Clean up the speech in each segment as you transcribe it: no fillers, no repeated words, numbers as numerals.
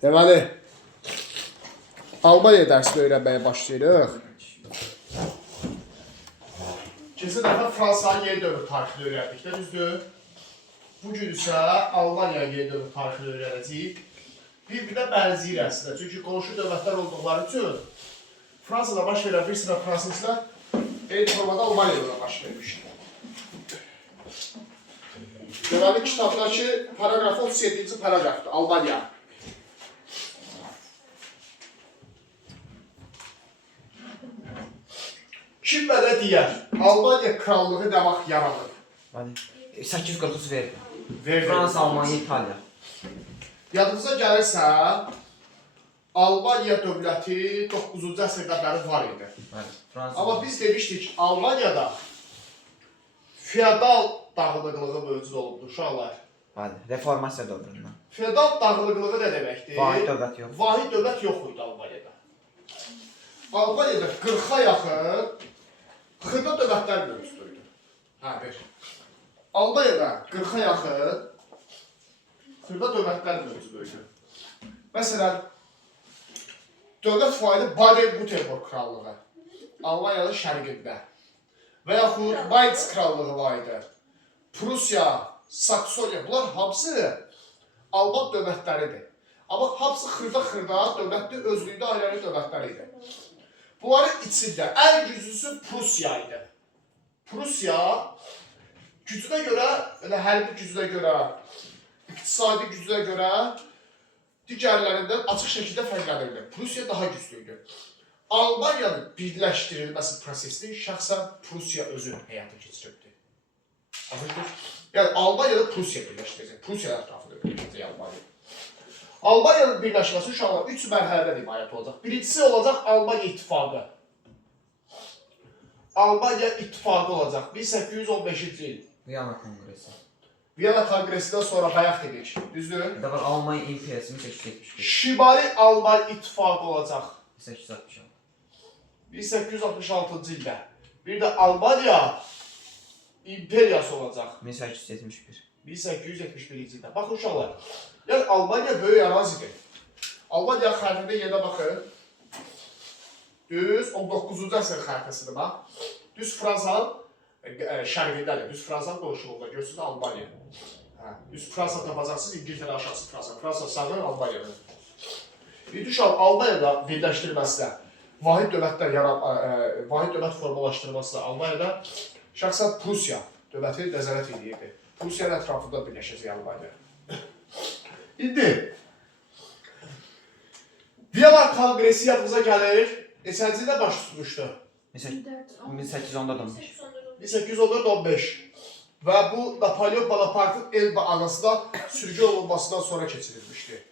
Deməli, Albaniya dərsini öyrənməyə başlayırıq. Keçən dəfə Fransanın yeni dövr tarixini öyrəndik də, düzdür? Bugün isə Albaniya yeni dövr tarixini öyrənəcəyik. Bir-birinə bənzəyir əslində, çünki qonşu dövlətlər olduqları üçün Fransada baş verən bir sıra fransızlar eyni formada Almaniyada baş vermişdir. Deməli, kitabdakı paragraf 37-ci paragrafdır, Albaniya. Kim mənə deyər, Albaniya krallığı nə vaxt yaranıb? 843 verdi. Verdi. Fransa, Almanya, İtaliya. Yadınıza gəlirsə, Albaniya dövləti 9-cu əsrdə bəri var idi. Amma biz demişdik, Albaniyada feodal dağınıqlığı mövcud olubdur, uşaqlar. Reformasiya dövründən. Feodal dağınıqlığı nə deməkdir? Vahid dövlət yox. Vahid dövlət yox idi Albaniyada. Albaniyada 40-a yaxın xırda dövlətlər mövcud idi. Albaniyada 40-a yaxın xırda dövlətlər mövcud idi. Məsələn, dövlət faili Baden-Württemberg krallığı Almaniyanın şərqində və yaxud Mainz krallığı var idi. Prusiya, Saksoniya, bunlar hamısı Alman dövlətləridir. Amma hamısı xırda dövlətli, özlüyündə ayrı dövlətlər idi. Bunların içində ən güclüsü Prusiya idi. Prusiya gücünə görə, hərbi gücünə görə, iqtisadi gücünə görə digərlərindən açıq şəkildə fərqlənirdi. Prusiya daha güclüydü. Albaniyanın birləşdirilməsi prosesini şəxsən Prusiya özü həyata keçiribdi. Yəni, Albaniyada Prusiya birləşdirəcək. Prusiya ətrafında birləşdirəcək Albaniya. Albaniyanın birləşməsi uşaqlar 3 mərhələdən ibarət olacaq. Birincisi olacaq Albaniya İttifaqı. Albaniya İttifaqı olacaq 1815-ci il. Viyana Kongresi. Viyana Kongresindən sonra bayaq dedik, düzdür? Almanya İmperiyası 1871. Şimali Alman İttifaqı olacaq 1866. 1866-cı ildə. Bir də Albaniya İmperiyası olacaq 1871. 1871-ci ildə. Baxın uşaqlar, yəni Albaniya böyük ərazidir. Albaniya xəritədə yerdə baxın. Düz 19-cu əsr xəritəsidir bax. Düz Fransanın şərqindədir. Düz Fransanın qonşuluğunda görürsünüz Albaniya. Düz Fransa tapacaqsınız, İngiltərə aşağısı Fransa. Fransa sağır Albaniyadır. Bir düşün, Albaniyada birləşdirilməsinə, vahid dövlət formalaşdırılmasına Albaniyada şəxsən Prusiya dövləti nəzarət edirdi. Prusiyanın ətrafında birləşəcək Albaniya. İndi Viyana Kongresi yadımıza gəlir. Neçənci ilə baş tutmuşdu? 1814-15. 1814-15 və bu Napolyon Bonaparte'ın Elba anasına sürgün olunmasından sonra keçirilmişdi.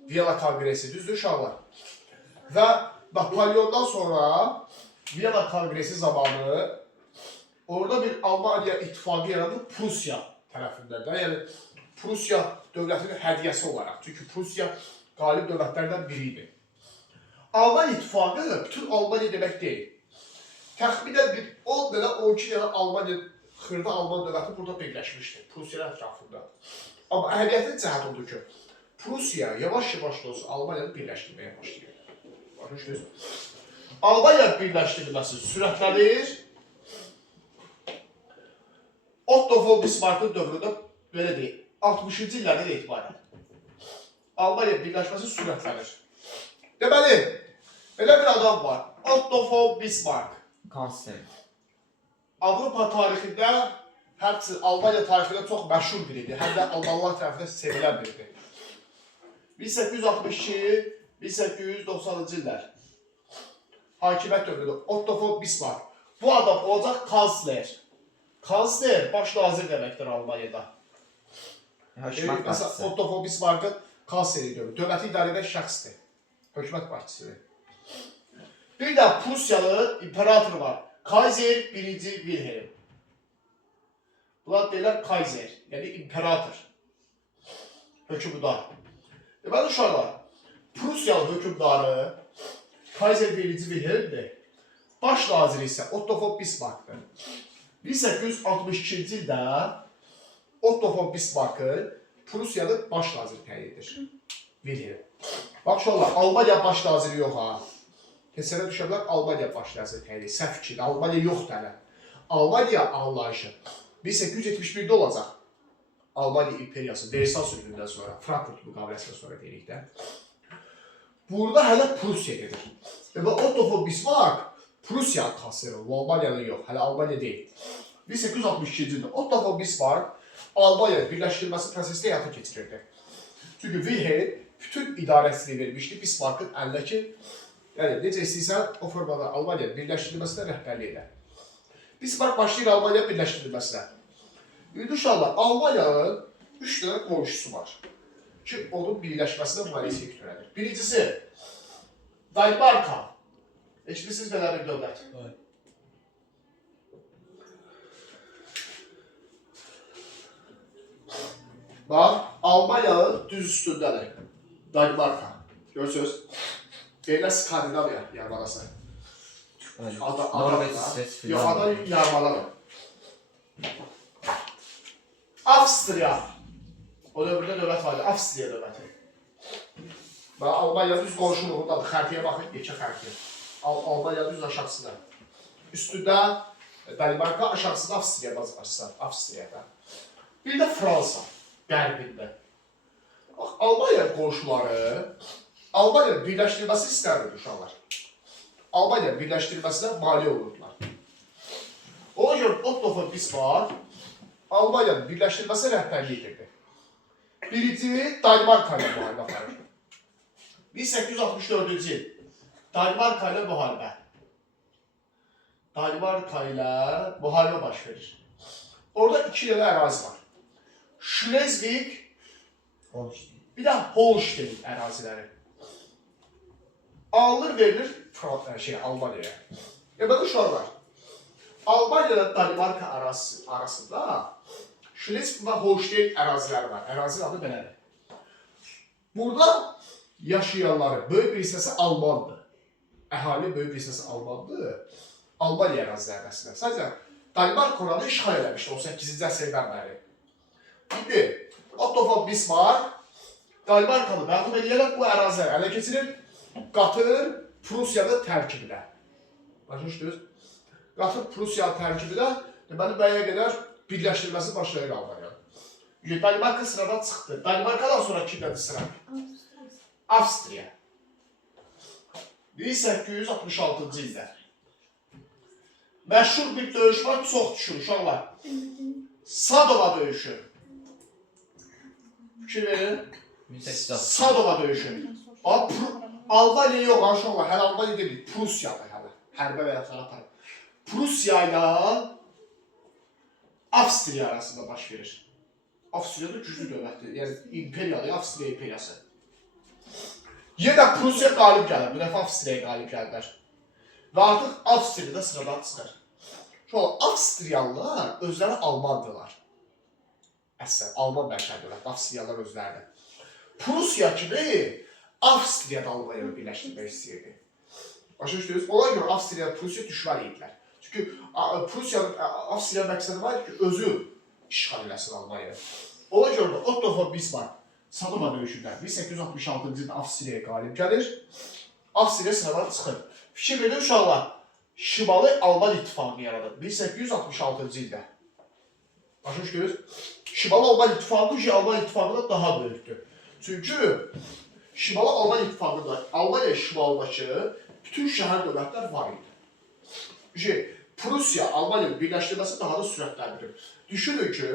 Viyana Kongresi, düzdür uşaqlar? Və Napolyondan sonra Viyana Kongresi zamanı orada bir Almaniya ittifaqı yaranıb Prusiya tərəfindən də. Yəni Prusiya dövlətinin hədiyyəsi olaraq. Çünki Prusiya qalib dövlətlərdən biri idi. Alman ittifaqı bütün Almaniya demək deyil. Təxminən bir 10 dənə, 12 dənə Almaniya, xırda Alman dövləti burada birləşmişdir, Prusiyanın ətrafında. Amma əhəmiyyətli cəhət odur ki, Prusiya yavaş-yavaş da olsa Almaniyanı birləşdirməyə başlayır. Başlayır. Albaniya birləşdirilməsi sürətlənir. Otto von Bismarck'ın dövründə belə deyil, 60-cı illərdən etibarən Albaniya birləşməsi sürətlənir. Deməli, belə bir adam var, Otto von Bismarck. Kansler. Avropa tarixində, həmçinin Albaniya tarixində çox məşhur biridir, həm də Almanlar tərəfindən sevilən biridir. 1862-1890-cı illər hakimiyyət dövründə Otto von Bismarck. Bu adam olacaq kansler. Kansler, baş nazir deməkdir Almaniyada. Hökumət başçısı. Otto von Bismarck'ın kansleri dövür. Dövləti idarə edən şəxsdir. Hökumət başçısıdır. Bir də Prusiyalı imperator var. Kaiser 1-ci Wilhelm. Bunlar deyilər Kaiser, yəni imperator. Hökümdar. Deməli uşaqlar, Prusiyalı hökümdarı Kaiser 1-ci Wilhelmdir. Baş naziri isə Otto von Bismarck'dır. 1862-ci ildə Otto von Bismarck'ı Prusiyanın baş naziri təyin edir. Wilhelm. Bax uşaqlar, Almaniya baş naziri yox ha. Keçənə düşəblər Almaniya baş naziri təyin edir. Səhv fikirdir. Almaniya yoxdur hələ. Almaniya anlayışı 1871-də olacaq. Almaniya imperiyası Versal sülhündən sonra, Frankfurt müqaviləsindən sonra deyirik də. Burada hələ Prusiya gedir. Və Otto von Bismarck Prusiya kansleri, Almaniyanın yox, hələ Almaniya deyil. 1862-ci ildə Otto von Bismarck Almaniya birləşdirilməsi prosesini həyata keçirirdi. Çünki Wilhelm bütün idarəsini vermişdi Bismarck'ın əlinə ki, yəni necə istəyirsən o formada Almaniya birləşdirilməsinə rəhbərlik edə. Bismarck başlayır Almaniya birləşdirilməsinə. İnşallah Almaniyanın 3 dənə qonşusu var ki, onun birləşməsinə müharibəsi törədir. Birincisi, Danimarka. Eşitmişsiniz belə bir dövlət. Bax, Almaniyanın düz üstündədir. Danimarka. Görürsünüz? Deyirlər Skandinaviya yarımadası. Yox, ada yarımadadır. Avstriya. O dövrdə dövlət vardı, Avstriya dövləti. Bax, Almaniyanın düz qonşuluğundadır. Xərtiyə baxın, yekə xərtiyə. Almaniyanın düz aşağısında. Üstündə Danimarka, aşağısında Avstriya bazarsa, Avstriyada. Bir də Fransa, qərbində. Bax, Almaniya qonşuları, Almaniya birləşdirilməsi istərdir uşaqlar. Almaniya birləşdirilməsinə mali olurdular. Ona görə Otto von Bismarck Almaniyanın birləşdirilməsinə rəhbərlik edirdi. Birinci Danimarka ilə müharibə aparır. 1864-cü il Danimarka ilə müharibə. Danimarka ilə müharibə baş verir. Orada 2 dənə ərazi var. Schleswig, bir də Holstein əraziləri. Alınır, verilir Almaniyaya. Belə uşaqlar, Almaniya ilə Danimarka arasında Schleswig və Holstein əraziləri var. Ərazinin adı belədir. Burada yaşayanların böyük bir hissəsi Almandır. Əhali böyük bir hissəsi Almandır. Almaniya əraziləri əslində. Sadəcə Danimarka oranı işğal eləmişdi 18-ci əsrdən bəri. İndi Otto von Bismarck Danimarkanı məğlub edərək bu əraziləri ələ keçirir, qatır Prusiyanın tərkibinə. Başa düşdünüz? Qatır Prusiyanın tərkibinə, deməli müəyyənə qədər birləşdirilməsi başlayır Almaniya. Danimarka sıradan çıxdı. Danimarkadan sonra kimlədir sıra? Avstriya. 1866-cı ildə. Məşhur bir döyüş var, çox düşür uşaqlar. Sadova döyüşü. Fikir verin. Sadova döyüşü. Almaniya yox, uşaqlar, hələ Almaniya deyil, Prusiyadır hələ. Hərbə və yaxud aparır. Prusiya ilə Avstriya arasında baş verir. Avstriya da güclü dövlətdir, yəni imperiyadır, Avstriya imperiyası. Yenə Prusiya qalib gəlir, bu dəfə Avstriyaya qalib gəlirlər. Və artıq Avstriyada sıradan çıxır. Avstriyalılar özləri Almandırlar. Əslən, Alman bəlkə dövlət, Avstriyalılar özləridir. Prusiya kimi Avstriyada Almaniyanı birləşdirmək istəyirdi. Başa düşdünüz? Ona görə Avstriya Prusiya düşmən idilər. Çünki Avstriya məqsədi var ki, özü işğal eləsin Almaniya. Ona görə də Otto von Bismarck Sadova döyüşündə 1866-cı ildə Avstriyaya qalib gəlir. Avstriya sıradan çıxır. Fikir verin uşaqlar, Şimali Alman İttifaqı yaradır 1866-cı ildə. Başa düşdünüz? Şimali Alman İttifaqı Alman İttifaqından daha böyükdür. Çünki Şimali Alman İttifaqında Almaniya şimaldakı bütün şəhər dövlətlər var idi. Prusiya Almaniyanın birləşdirməsi daha da sürətləndirir. Düşünün ki,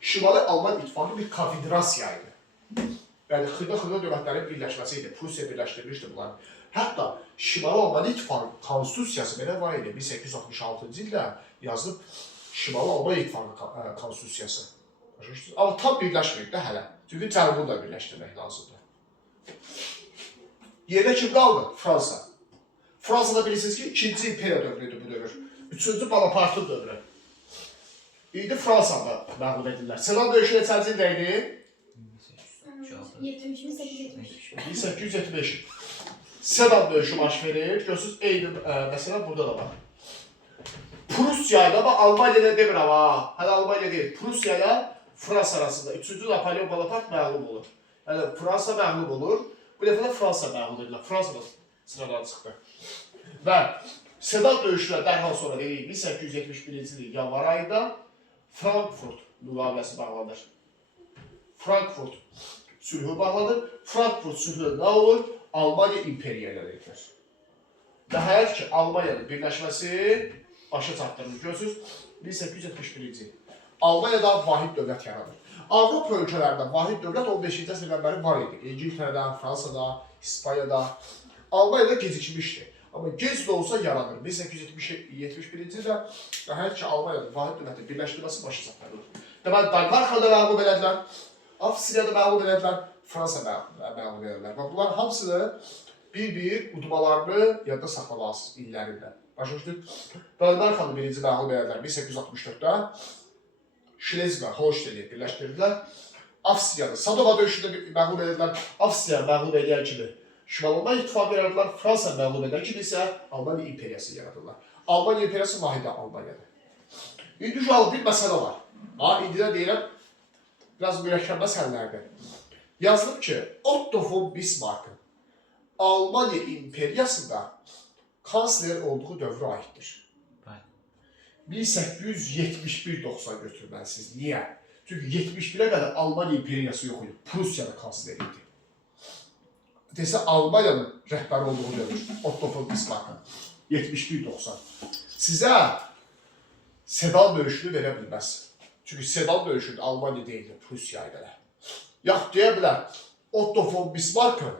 Şimali Alman İttifaqı bir konfederasiya idi. Yəni, xırda dövlətlərin birləşməsi idi. Prusiya birləşdirmişdi bunlar. Hətta Şimali Alman İttifaqı konstitusiyası belə var idi. 1866-cı ildə yazılıb Şimali Alman İttifaqı konstitusiyası. Amma tam birləşməyib də hələ. Çünki Cənubu da birləşdirmək lazımdır. Yerdə kim qaldı? Fransa. Fransada bilirsiniz ki, 2-ci imperiya dövrüydü bu dövr. 3-cü Bonapartın dövrü. İndi Fransada məğlub edirlər. Sedan döyüşü neçənci ildə idi? 1875. Sedan döyüşü baş verir. Görürsünüz, eyni məsələ burada da var. Prusiya ilə, amma Almaniya ilə demirəm ha. Hələ Almaniya deyil. Prusiya ilə Fransa arasında 3-cü Napolyon Bonaparte məğlub olur. Yəni Fransa məğlub olur. Bu Bu dəfə də Fransa məğlub edildi. Fransa da sıradan çıxdı. Və Sedan döyüşlər dərhal sonra dedik 1871-ci il yanvar ayında Frankfurt müqaviləsi bağlanır. Frankfurt sülhü bağlanır. Frankfurt sülhü nə olur? Almaniya imperiya ilə edilir. Nəhayət ki, Almaniyanın birləşməsi başa çatdırılır. Görürsünüz, 1871-ci il. Almaniyada vahid dövlət yaranır. Avropa ölkələrində vahid dövlət 15-ci əsrdən bəri var idi. İngiltərədə, Fransada, İspaniyada. Almaniyada gecikmişdi. Amma gec də olsa yaranır. 1871-ci ildə nəhayət ki, Almaniyada vahid dövlətin birləşdirməsi başa çatdırılır. Deməli, Danimarkada məğlub elədilər, Avstriyada məğlub elədilər, Fransa məğlub elədilər. Və bunlar hamısını bir-bir udmalarını yadda saxlamalısınız illərində. Başa düşdük? Danimarkanı birinci məğlub elədilər 1864-də. Şlezviq, Holşteyni birləşdirdilər. Avstriyanı Sadova döyüşündə məğlub edildilər. Avstriya məğlub edən kimi Şimal Almaniya ittifaqı yaradırlar. Fransa məğlub edən kimi isə Almaniya imperiyası yaradırlar. Almaniya imperiyası vahidi Almaniyadır. İndi şu an bir məsələ var. İndi də deyirəm, biraz mürəkkəb məsələlərdir. Yazılıb ki, Otto von Bismarck'ın Almaniya imperiyasında kansler olduğu dövrə aiddir. 1871-90 götürməlisiniz. Niyə? Çünki 71-ə qədər Almaniya imperiyası yox idi. Prussiyanın kansleri idi. Desə Almaniyanın rəhbəri olduğu dövr. Otto von Bismarck'ın 71-90. Sizə Sedan döyüşünü verə bilməz. Çünki Sedan döyüşünü Almaniya deyildi, Prussiya idi. Yaxud deyə bilər, Otto von Bismarck'ın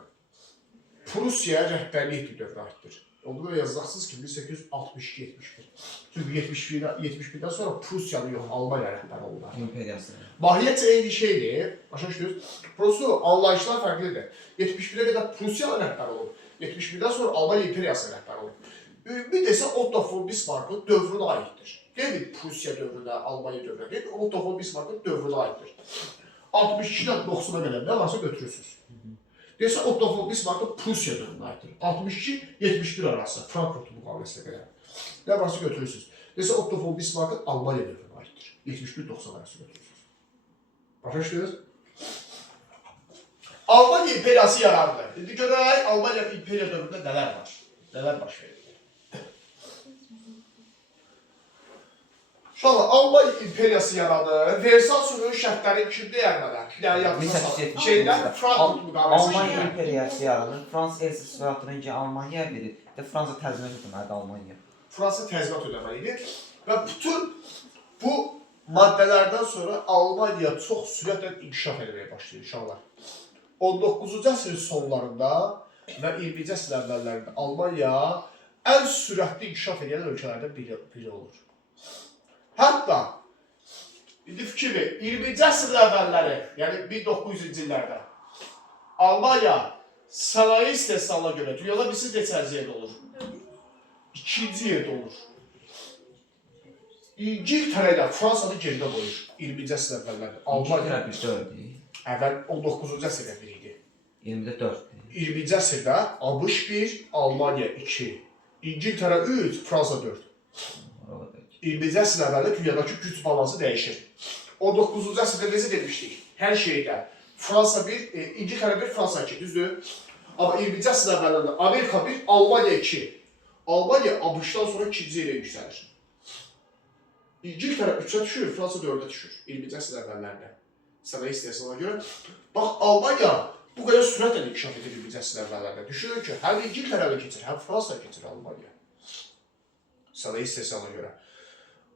Prussiyaya rəhbərlik etdiyi dövrə aiddir. Onu da yazacaqsınız ki, 1862-71. Çünki 71-dən sonra Prussiyanın yox, Almaniya rəhbəri oldular. İmperiyası. Mahiyyətcə eyni şeydir. Başa düşdünüz? Prosto anlayışlar fərqlidir. 71-ə qədər Prussiyanın rəhbəri olub. 71-dən sonra Almaniya imperiyasının rəhbəri olub. Bir desə Otto von Bismarck'ın dövrünə aiddir. Qeyri Prussiya dövrünə, Almaniya dövrünə, qeyri Otto von Bismarck'ın dövrünə aiddir. 62-dən 90-a qədər nə varsa götürürsünüz. Desə Otto von Bismarck'ın Prussiya dövrünə aiddir. 62-71 arası Frankfurt müqaviləsinə qədər. Nə varsa götürürsünüz. Desə Otto von Bismarck'ın Almaniya dövrünə aiddir. 71-90 arası götürürsünüz. Başa düşdünüz? Almaniya imperiyası yarandı. İndi görək Almaniya imperiya dövründə nələr var? Nələr baş verir? Şu an Almaniya imperiyası yaranır. Versal sülhünün şərtləri kimdə yaranır? Şeylər Frankfurt müqaviləsi. Almaniya imperiyası yaranır. Fransa Elsisvatının ki Almaniya verir. Fransa təzminat ödəməlidir Almaniya. Fransa təzminat ödəməlidir. Və bütün bu maddələrdən sonra Almaniya çox sürətlə inkişaf etməyə başlayır inşallah. 19-cu əsrin sonlarında və 20-ci əsrin əvvəllərində Almaniya ən sürətli inkişaf edən ölkələrdən biri olur. Hətta, indi fikir ver, 20-ci əsrin əvvəlləri, yəni 1900-cü illərdə Almaniya sənaye istehsalına görə dünyada birisi neçənci yerdə olur? İkinci yerdə olur. İngiltərə ilə Fransanı geridə qoyur 20-ci əsr əvvəllərdə. Almaniya 4 idi. Əvvəl 19-cu əsrdə 1 idi. 20-də 4 idi. 20-ci əsrdə ABŞ 1, Almaniya 2, İngiltərə 3, Fransa 4. 20-ci əsr əvvəldə dünyadakı güc balansı dəyişir. 19-cu əsrdə necə demişdik? Hər şeydə Fransa 1, İngiltərə 1, Fransa 2, düzdür? Amma 20-ci əsr əvvəllərdə Amerika 1, Almaniya 2. Almaniya ABŞ-dan sonra 2-ci yerə yüksəlir. İngiltərə 3-ə düşür, Fransa 4-ə düşür 20-ci əsr əvvəllərdə. Sənaye istehsalına görə. Bax, Almaniya bu qədər sürətlə inkişaf edir 20-ci əsr əvvəllərdə. Düşünün ki, həm İngiltərə keçir, həm Fransa keçir Almaniya. Sənaye istehsalına görə.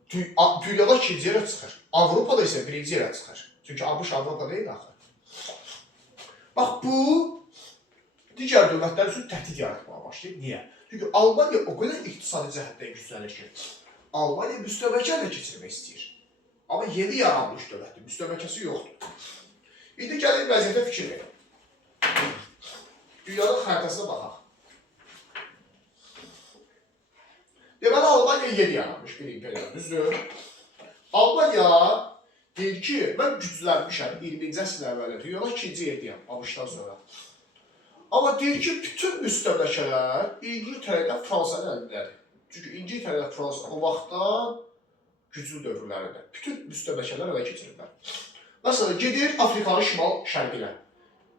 Dünyada 2-ci yerə çıxır. Avropada isə 1-ci yerə çıxır. Çünki ABŞ Avropa deyil axı. Bax, bu digər dövlətlər üçün təhdid yaratmağa başlayır. Niyə? Çünki Almaniya o qədər iqtisadi cəhətdən güclənir ki, Almaniya müstəmləkə ilə keçirmək istəyir. Amma yeni yaranmış dövlətdir, müstəmləkəsi yoxdur. İndi gəlin vəziyyətə fikir verin. Dünyanın xəritəsinə baxaq. Deməli, Almaniya yeni yaranmış bir imperiya, düzdür? Almaniya deyir ki, mən güclənmişəm 20-ci əsr əvvəlində, dünyada 2-ci yerdəyəm, ABŞ-dan sonra. Amma deyir ki, bütün müstəmləkələr İngiltərə ilə Fransanın əlindədir. Çünki İngiltərə ilə Fransa o vaxtdan güclü dövrlərində bütün müstəmləkələr ələ keçirirlər. Məsələn, gedir Afrikanın şimal-şərqinə,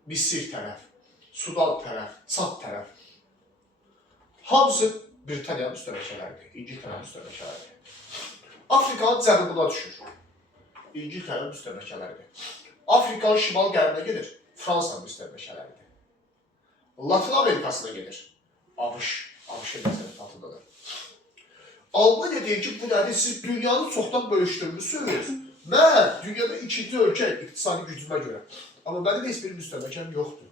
Misir tərəf. Sudan tərəf, Çad tərəf. Hamısı Britaniya müstəmləkələridir, İngiltərə müstəmləkələridir. Afrikanın cənubuna düşür. İngiltərə müstəmləkələridir. Afrikanın şimal-qərbinə gedir, Fransa müstəmləkələridir. Latin Amerikasına gedir, ABŞ-ın nəzarət altındadır. Almanya deyir ki, bu nədir, siz dünyanı çoxdan bölüşdürmüşsünüz. Mən dünyada ikinci ölkə iqtisadi gücümə görə. Amma mənim heç bir müstəmləkəm yoxdur.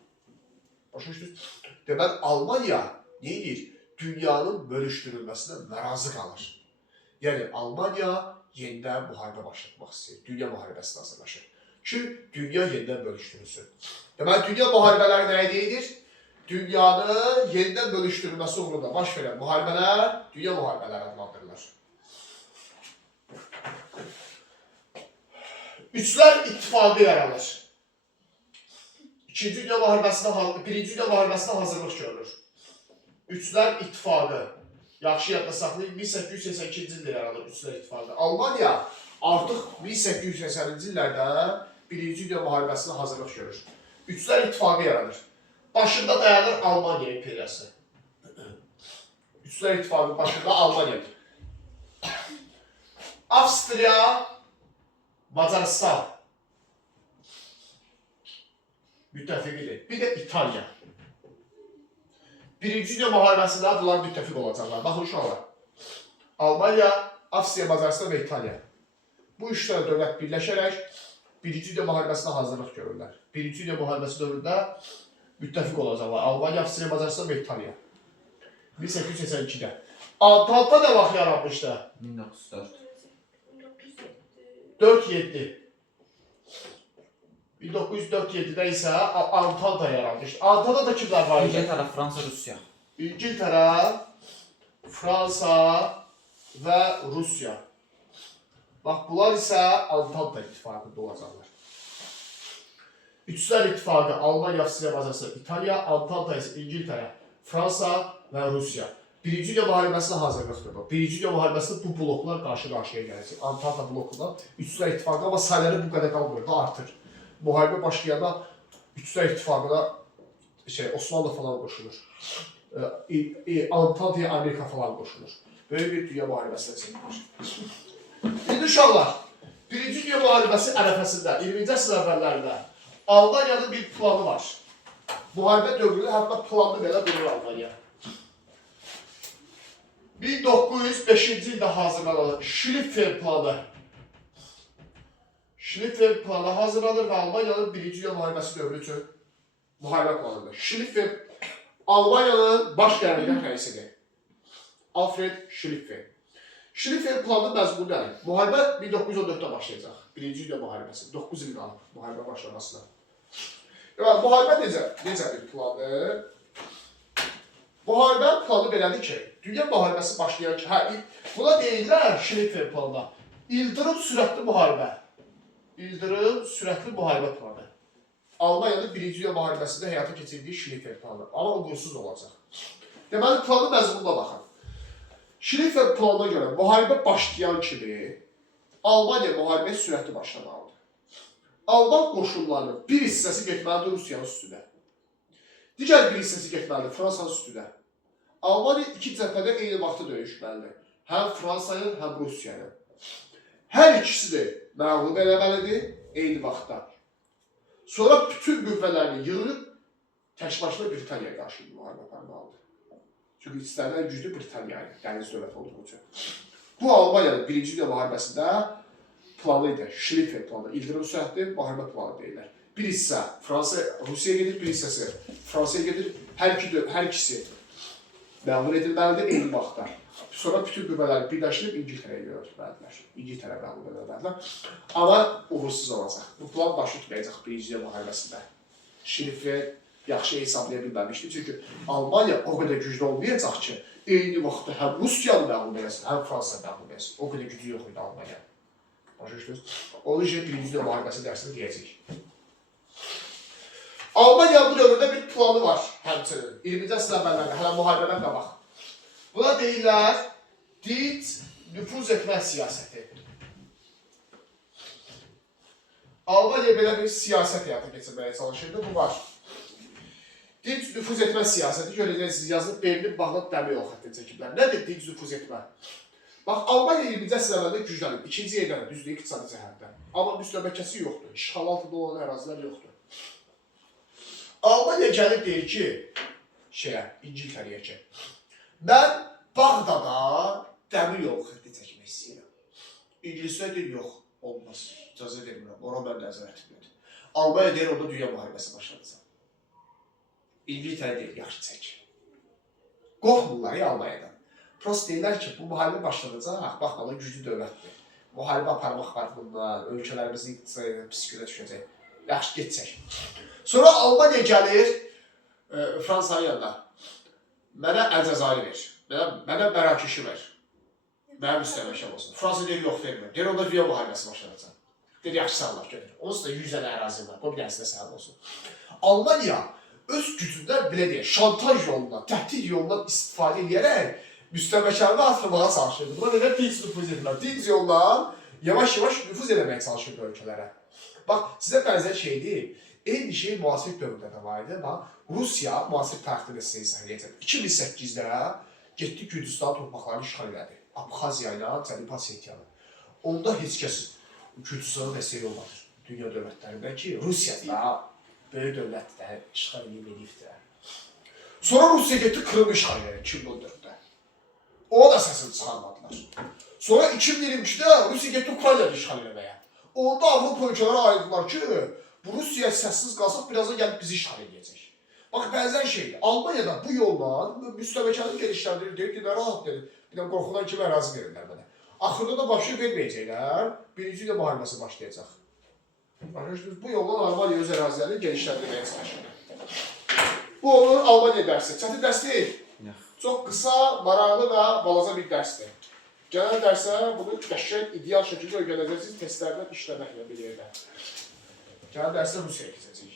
Başa düşdünüz? Deməli, Almanya nə edir? Dünyanın bölüşdürülməsinə narazı qalır. Yəni, Almanya yenidən müharibə başlatmaq istəyir. Dünya müharibəsini hazırlaşır. Ki, dünya yenidən bölüşdürülsün. Deməli, dünya müharibələri nəyə deyilir? Dünyanı yenidən bölüşdürülməsi uğrunda baş verən müharibələr dünya müharibələri adlandırılır. Üçlər ittifaqı yaranır. Birinci Dünya müharibəsinə hazırlıq görülür. Üçlər ittifaqı. Yaxşı yadda saxlayın, 1882-ci ildə yaranır Üçlər ittifaqı. Almanya artıq 1880-ci illərdə Birinci Dünya müharibəsinə hazırlıq görür. Üçlər ittifaqı yaranır. Başında dayanır Almanya imperiyası. Üçlər ittifaqı başında Almaniyadır. Avstriya, Macaristan müttəfiqidir. Bir də İtaliya. Birinci Dünya müharibəsində bunlar müttəfiq olacaqlar. Baxın uşaqlar. Almanya, Avstriya, Macaristan və İtaliya. Bu üç dənə dövlət birləşərək Birinci Dünya müharibəsinə hazırlıq görürlər. Birinci Dünya müharibəsi dövründə müttəfiq olacaqlar. Almanya, Avstriya, Macaristan və İtaliya. 1882-də. Antalya nə vaxt yaranmışdı? 1904. 4-7. 1947-də isə Antalya yaranmışdı. Antalya'da kimlər var idi? İngiltərə, Fransa, Rusiya. İngiltərə, Fransa və Rusiya. Bax, bunlar isə Antalya ittifaqında olacaqlar. Üçlər ittifaqı Almanya, Avstriya, Macaristan, İtaliya, Antalya isə İngiltərə, Fransa və Rusiya. Birinci Dünya müharibəsinə hazırlıqdır bu. Birinci Dünya müharibəsində bu bloklar qarşı-qarşıya gələcək. Antalya blokunda üçlər ittifaqı, amma sayları bu qədər qalmır da artır. Müharibə başlayanda Üçlər ittifaqına Osmanlı falan qoşulur. Antalya, Amerika falan qoşulur. Böyük bir dünya müharibəsinə çekilir. İndi uşaqlar, Birinci Dünya müharibəsi ərəfəsində, 20-ci əsr əvvəllərində Almaniyanın bir planı var. Müharibə dövrünü hətta planını belə durur Almanya. 1905-ci ildə hazırlanır Schlieffen planı. Schlieffen planı hazırlanır və Almaniyanın Birinci Dünya müharibəsi dövrü üçün müharibə planıdır. Schlieffen Almaniyanın baş qərargah rəisidir. Alfred Schlieffen. Schlieffen planının məzmunu nədir? Müharibə 1914-də başlayacaq. Birinci Dünya müharibəsi. 9 il qalıb müharibə başlamasına. Yəni, müharibə necə bir plandır? Müharibə planı belədir ki, dünya müharibəsi başlayan ki, buna deyirlər Schlieffen planına, ildırım sürətli müharibə. İldırım sürətli müharibə planı. Almaniyanın Birinci Dünya müharibəsində həyata keçirdiyi Schlieffen planı. Amma uğursuz olacaq. Deməli, planın məzmununa baxın. Schlieffen planına görə müharibə başlayan kimi Almaniya müharibəyə sürətli başlamalıdır. Alman qoşunlarının bir hissəsi getməlidir Rusiyanın üstünə. Digər bir hissəsi getməlidir Fransanın üstünə. Almaniya iki cəbhədə eyni vaxtda döyüşməlidir. Həm Fransanın, həm Rusiyanın. Hər ikisi də məğlub eləməlidir eyni vaxtda. Sonra bütün qüvvələrini yığıb tək başına Britaniyaya qarşı müharibə aparmalıdır. Çünki istənilən güclü Britaniyanın dəniz dövləti olduğu üçün. Bu Almaniyanın Birinci Dünya müharibəsində planı idi. Schlieffen planı, ildırım sürətli müharibə planı deyirlər. Bir hissə Rusiyaya gedir, bir hissəsi Fransaya gedir. Hər ikisi məğlub edilməlidir eyni vaxtda. Sonra bütün qüvvələri birləşdirib İngiltərəyə yönəltməlidirlər. İngiltərə məğlub edilməlidirlər. Amma uğursuz olacaq. Bu plan baş tutmayacaq Birinci Dünya müharibəsində. Schlieffen yaxşı hesablaya bilməmişdi. Çünki Almaniya o qədər güclü olmayacaq ki, eyni vaxtda həm Rusiyanı məğlub eləsin, həm Fransanı məğlub eləsin. O qədər gücü yox idi Almaniya. Başa düşdünüz? Onun üçün Birinci Dünya müharibəsi dərsini deyəcək. Almaniyanın bu dövrdə bir planı var həmçinin. 20-ci əsr əvvəllərdə, hələ müharibədən qabaq. Buna deyirlər, dinc nüfuz etmə siyasəti. Almaniya belə bir siyasət həyata keçirməyə çalışırdı, bu var. Dinc nüfuz etmə siyasəti görəcəksiniz, yazılıb Berlin, Bağdad, Dəmir yol xətti çəkiblər. Nədir dinc nüfuz etmə? Bax, Almaniya 20-ci əsrlərdə güclənib, ikinci yerdən, düzdür, iqtisadi cəhətdən. Amma müstəmləkəsi yoxdur, işğal altında olan ərazilər yoxdur. Almaniya gəlib deyir ki, İngiltərəyə ki, mən Bağdada dəmir yol xətti çəkmək istəyirəm. İngilislər deyir, yox, olmaz, icazə vermirəm, ora mən nəzarət etmədim. Almaniya deyir, orada dünya müharibəsi başlanacaq. İngiltərə deyir, yaxşı çək. Qorxmurlar ya Almaniyadan. Prost deyirlər ki, bu müharibə başlanacaq, baxmalı güclü dövlətdir. Müharibə aparmaq var bundan, ölkələrimizin pis günə düşəcək. Yaxşı, get çək. Sonra Almaniya gəlir Fransa'nın yanına. Mənə Əlcəzairi ver, mənə Mərakişi ver. Mənim müstəmləkəm olsun. Fransa deyir, yox vermir. Deyir, onda dünya müharibəsi başlanacaq. Deyir, yaxşı sağlar götür. Onsuz da 100 dənə ərazim var, bu bir dənəsinə səhv olsun. Almaniya öz gücündən belə deyək, şantaj yolundan, təhdid yolundan istifadə edərək müstəmləkəni artırmağa çalışırdı. Buna belə dinc nüfuz edirlər. Dinc yoldan yavaş-yavaş nüfuz eləməyə çalışırdı ölkələrə. Bax, sizə bənzər şeydir. Eyni şey müasir dövrdə də var idi. Bax, Rusiya müasir tarixdə də sizə izah edəcək. 2008-də getdi Gürcüstan torpaqlarını işğal elədi. Abxaziya ilə Cənubi Osetiyanı. Onda heç kəs Gürcüstanı dəstək olmadı. Dünya dövlətlərindən ki, Rusiya da böyük dövlətdə işğal edibdir. Sonra Rusiya getdi Krımı işğal elədi 2014-də. O da səsini çıxarmadılar. Sonra 2022-də Rusiya getdi Ukrayna'da işğal eləməyə. Onda Avropa ölkələri ayrıldılar ki, bu Rusiya səssiz qalsaq birazdan gəlib bizi işğal edəcək. Bax, bənzər şeydir. Almaniyada bu yolla müstəmləkəni genişləndirir, deyir ki, nə rahat deyir. Bir də qorxudan kimi ərazi verirlər mənə. Axırda da başı verməyəcəklər, birinci ilə müharibəsi başlayacaq. Bu yolla Almaniya öz ərazilərini genişləndirməyə çalışır. Bu olur Almaniya dərsi. Çətin dərs deyil. Çox qısa, maraqlı və balaca bir dərsdir. Gələn dərsə bunu qəşəng, ideal şəkildə öyrənəcəksiniz testlərdən işləməklə bir yerdə. Gələn dərsə Rusiyaya keçəcək.